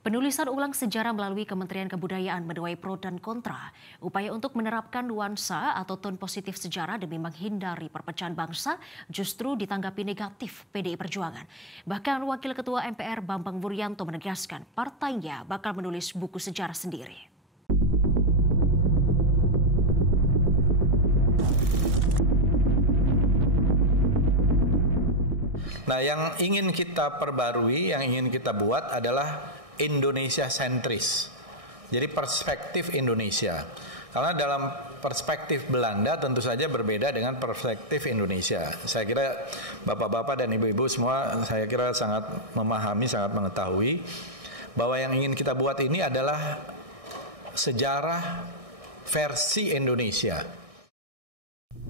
Penulisan ulang sejarah melalui Kementerian Kebudayaan menuai pro dan kontra. Upaya untuk menerapkan nuansa atau tone positif sejarah demi menghindari perpecahan bangsa justru ditanggapi negatif PDI Perjuangan. Bahkan Wakil Ketua MPR Bambang Wuryanto menegaskan partainya bakal menulis buku sejarah sendiri. Nah, yang ingin kita perbarui, yang ingin kita buat adalah Indonesia sentris. Jadi perspektif Indonesia. Karena dalam perspektif Belanda tentu saja berbeda dengan perspektif Indonesia. Saya kira bapak-bapak dan ibu-ibu semua saya kira sangat memahami, sangat mengetahui bahwa yang ingin kita buat ini adalah sejarah versi Indonesia.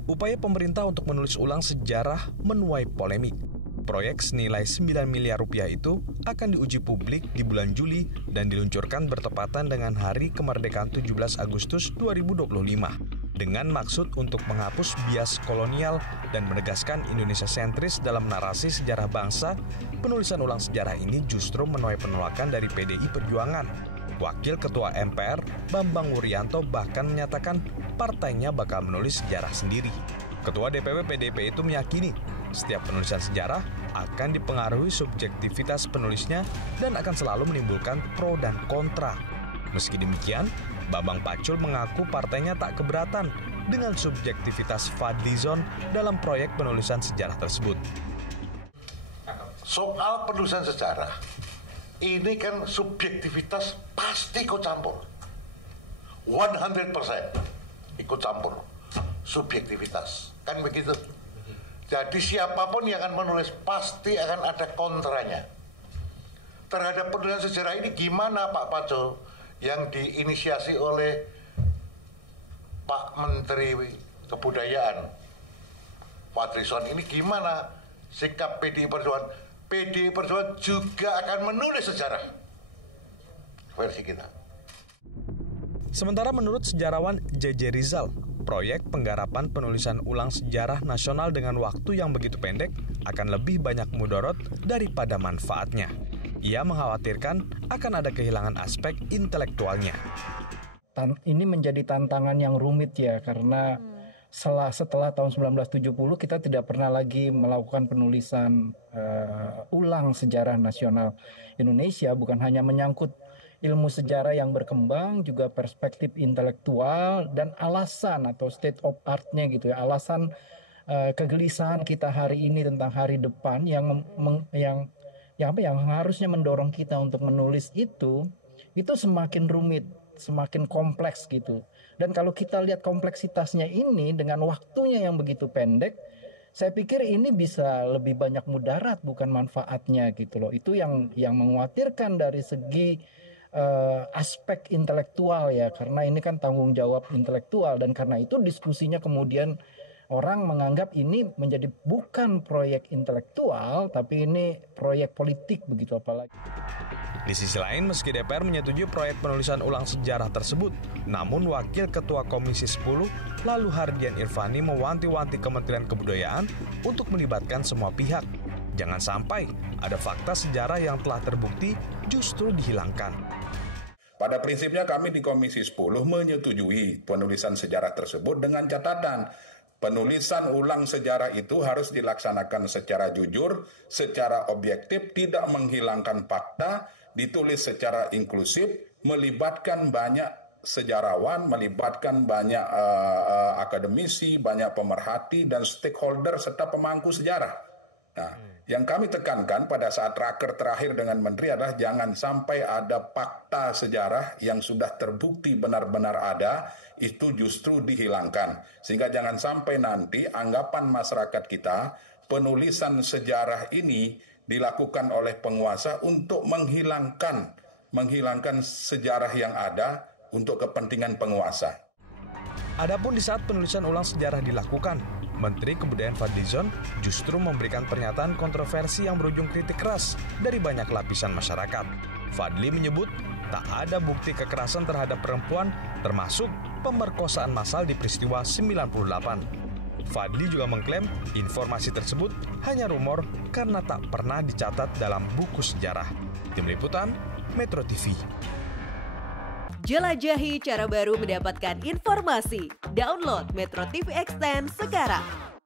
Upaya pemerintah untuk menulis ulang sejarah menuai polemik. Proyek senilai 9 miliar rupiah itu akan diuji publik di bulan Juli dan diluncurkan bertepatan dengan Hari Kemerdekaan 17 Agustus 2025 dengan maksud untuk menghapus bias kolonial dan menegaskan Indonesia sentris dalam narasi sejarah bangsa. Penulisan ulang sejarah ini justru menuai penolakan dari PDI Perjuangan. Wakil Ketua MPR Bambang Wuryanto bahkan menyatakan partainya bakal menulis sejarah sendiri. Ketua DPW PDIP itu meyakini setiap penulisan sejarah akan dipengaruhi subjektivitas penulisnya dan akan selalu menimbulkan pro dan kontra. Meski demikian, Bambang Pacul mengaku partainya tak keberatan dengan subjektivitas Fadlizon dalam proyek penulisan sejarah tersebut. Soal penulisan sejarah, ini kan subjektivitas pasti ikut campur. 100% ikut campur subjektivitas. Kan begitu. Jadi siapapun yang akan menulis pasti akan ada kontranya. Terhadap penulisan sejarah ini gimana Pak Pacul yang diinisiasi oleh Pak Menteri Kebudayaan Fadlizon ini gimana sikap PDI Perjuangan? PDI Perjuangan juga akan menulis sejarah versi kita. Sementara menurut sejarawan JJ Rizal, proyek penggarapan penulisan ulang sejarah nasional dengan waktu yang begitu pendek akan lebih banyak mudarat daripada manfaatnya. Ia mengkhawatirkan akan ada kehilangan aspek intelektualnya. Ini menjadi tantangan yang rumit ya, karena setelah tahun 1970 kita tidak pernah lagi melakukan penulisan ulang sejarah nasional Indonesia, bukan hanya menyangkut ilmu sejarah yang berkembang, juga perspektif intelektual dan alasan atau state of art-nya gitu ya, alasan kegelisahan kita hari ini tentang hari depan yang harusnya mendorong kita untuk menulis itu semakin rumit, semakin kompleks gitu. Dan kalau kita lihat kompleksitasnya ini dengan waktunya yang begitu pendek, saya pikir ini bisa lebih banyak mudarat bukan manfaatnya gitu loh. Itu yang mengkhawatirkan dari segi aspek intelektual ya, karena ini kan tanggung jawab intelektual, dan karena itu diskusinya kemudian orang menganggap ini menjadi bukan proyek intelektual tapi ini proyek politik begitu. Apalagi di sisi lain, meski DPR menyetujui proyek penulisan ulang sejarah tersebut, namun Wakil Ketua Komisi 10 Lalu Hardian Irvani mewanti-wanti Kementerian Kebudayaan untuk melibatkan semua pihak. Jangan sampai ada fakta sejarah yang telah terbukti justru dihilangkan. Pada prinsipnya kami di Komisi 10 menyetujui penulisan sejarah tersebut dengan catatan penulisan ulang sejarah itu harus dilaksanakan secara jujur, secara objektif, tidak menghilangkan fakta, ditulis secara inklusif, melibatkan banyak sejarawan, melibatkan banyak akademisi, banyak pemerhati dan stakeholder serta pemangku sejarah. Nah, yang kami tekankan pada saat raker terakhir dengan Menteri adalah jangan sampai ada fakta sejarah yang sudah terbukti benar-benar ada, itu justru dihilangkan. Sehingga jangan sampai nanti anggapan masyarakat kita, penulisan sejarah ini dilakukan oleh penguasa untuk menghilangkan sejarah yang ada untuk kepentingan penguasa. Adapun di saat penulisan ulang sejarah dilakukan, Menteri Kebudayaan Fadlizon justru memberikan pernyataan kontroversi yang berujung kritik keras dari banyak lapisan masyarakat. Fadli menyebut tak ada bukti kekerasan terhadap perempuan, termasuk pemerkosaan massal di peristiwa 98. Fadli juga mengklaim informasi tersebut hanya rumor karena tak pernah dicatat dalam buku sejarah. Tim Liputan, Metro TV. Jelajahi cara baru mendapatkan informasi. Download Metro TV Extend sekarang.